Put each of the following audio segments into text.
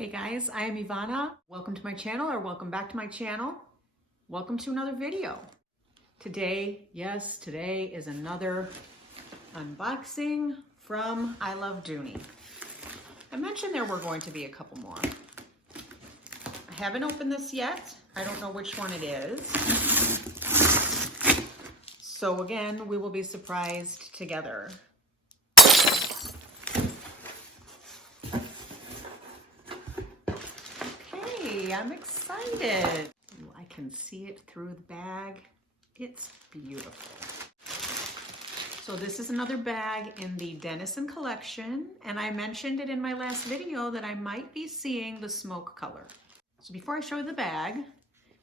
Hey guys, I am Ivana. Welcome to my channel, or welcome back to my channel. Welcome to another video. Today is another unboxing from I Love Dooney. I mentioned there were going to be a couple more. I haven't opened this yet. I don't know which one it is. So again, we will be surprised together. I'm excited. Ooh, I can see it through the bag. It's beautiful. So this is another bag in the Denison Collection, and I mentioned it in my last video that I might be seeing the smoke color. So before I show you the bag,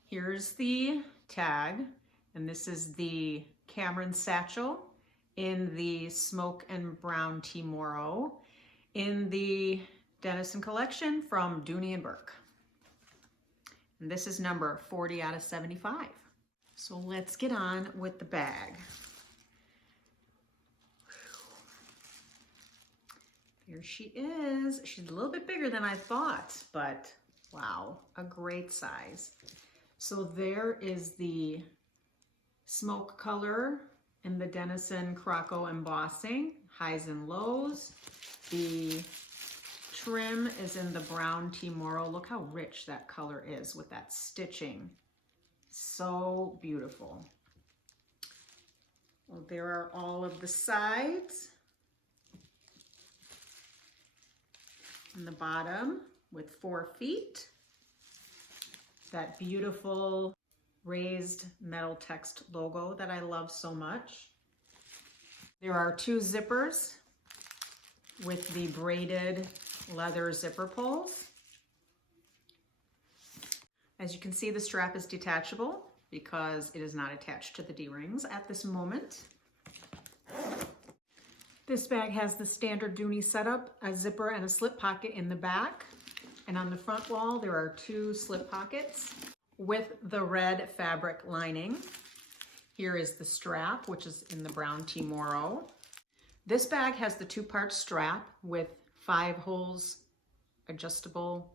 here's the tag, and this is the Cameron Satchel in the smoke and brown TMorro in the Denison Collection from Dooney Bourke. And this is number 40 out of 75. So let's get on with the bag. Here she is. She's a little bit bigger than I thought, but wow, a great size. So there is the smoke color in the Denison Croco embossing, highs and lows. The trim is in the brown TMorro. Look how rich that color is with that stitching. So beautiful. Well, there are all of the sides. And the bottom with 4 feet. That beautiful raised metal text logo that I love so much. There are 2 zippers with the braided leather zipper pulls. As you can see, the strap is detachable because it is not attached to the D-rings at this moment. This bag has the standard Dooney setup, a zipper and a slip pocket in the back. And on the front wall, there are 2 slip pockets with the red fabric lining. Here is the strap, which is in the brown TMorro. This bag has the 2-part strap with 5 holes adjustable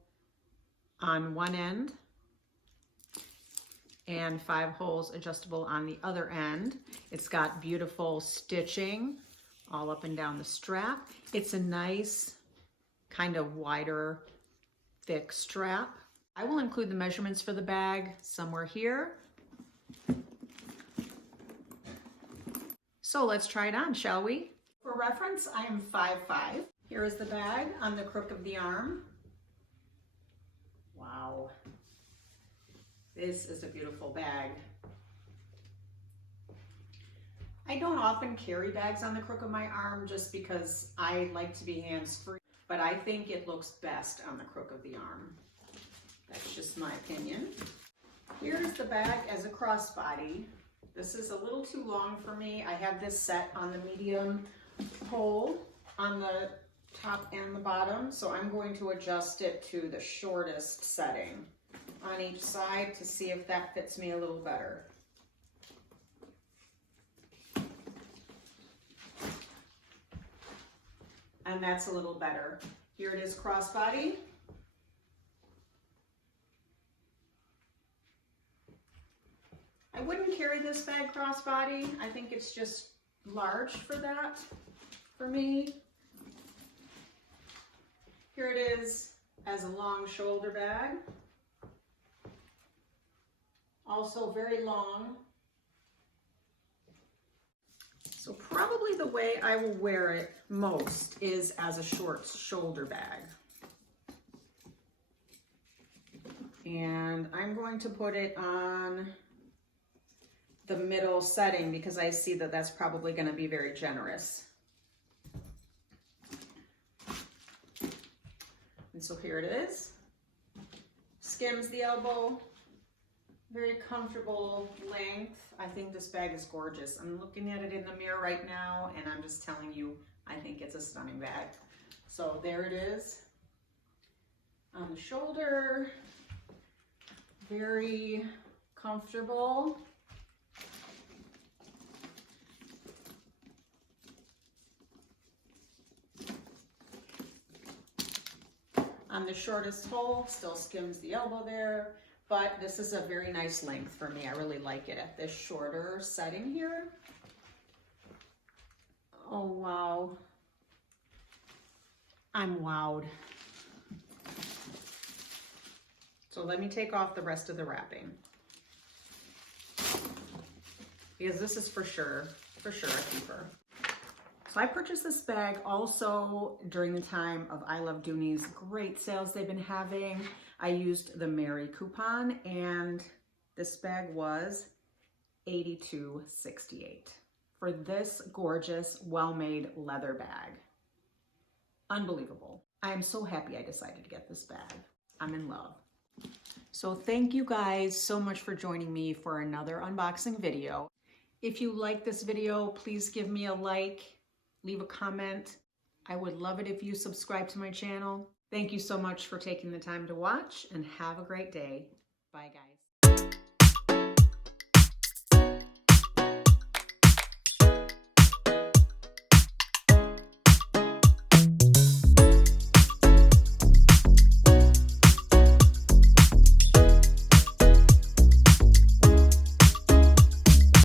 on one end and 5 holes adjustable on the other end. It's got beautiful stitching all up and down the strap. It's a nice kind of wider, thick strap. I will include the measurements for the bag somewhere here. So let's try it on, shall we? For reference, I am 5'5". Here is the bag on the crook of the arm. Wow. This is a beautiful bag. I don't often carry bags on the crook of my arm just because I like to be hands-free, but I think it looks best on the crook of the arm. That's just my opinion. Here's the bag as a crossbody. This is a little too long for me. I have this set on the medium hole on the top and the bottom, so I'm going to adjust it to the shortest setting on each side to see if that fits me a little better. And that's a little better. Here it is crossbody. I wouldn't carry this bag crossbody. I think it's just large for that, for me. Here it is as a long shoulder bag. Also very long. So probably the way I will wear it most is as a short shoulder bag. And I'm going to put it on the middle setting because I see that that's probably going to be very generous. And so here it is. Skims the elbow. Very comfortable length. I think this bag is gorgeous. I'm looking at it in the mirror right now and I'm just telling you, I think it's a stunning bag. So there it is on the shoulder. Very comfortable. On on the shortest hole, still skims the elbow there, but this is a very nice length for me. I really like it at this shorter setting here. Oh, wow. I'm wowed. So let me take off the rest of the wrapping, because this is for sure a keeper. So I purchased this bag also during the time of I Love Dooney's great sales they've been having. I used the Merry coupon, and this bag was $82.68 for this gorgeous, well-made leather bag. Unbelievable. I am so happy I decided to get this bag. I'm in love. So thank you guys so much for joining me for another unboxing video. If you like this video, please give me a like, leave a comment. I would love it if you subscribe to my channel. Thank you so much for taking the time to watch, and have a great day. Bye, guys.